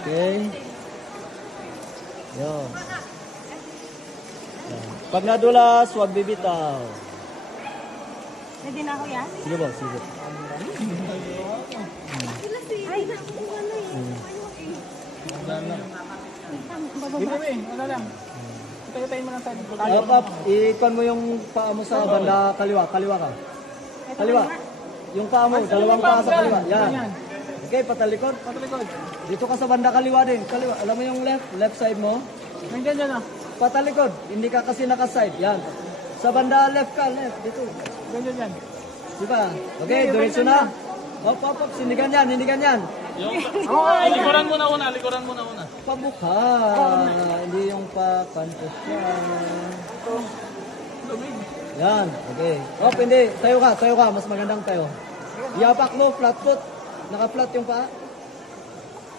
Okay. Yun. Pag nadulas, huwag bibitaw. Pwede na ako yan? Sige ba? Sige. Ay, nakuha na eh. Wala lang. Tayo mo lang sa Up. Ikon mo yung paa mo sa banda kaliwa. Kaliwa ka. Kaliwa. Yung paa mo, dalawang paa sa kaliwa. Yan. Okay, patalikod. patalikod. Dito ka sa banda kaliwa din. Kaliwa. Alam mo yung left side mo? Nandiyan dyan ah. Patalikod. Hindi ka kasi naka-side. Yan. Sa banda left ka. Left. Dito. Ganyan dyan. Diba? Okay, diretso na. Hop. Sindigan yan. Likuran muna una. Pabukha. Hindi yung pa-cantos yan. Yan. Okay. Hop, hindi. Tayo ka. Mas magandang tayo. Yapak mo. Flat foot. Naka-flat yung paa.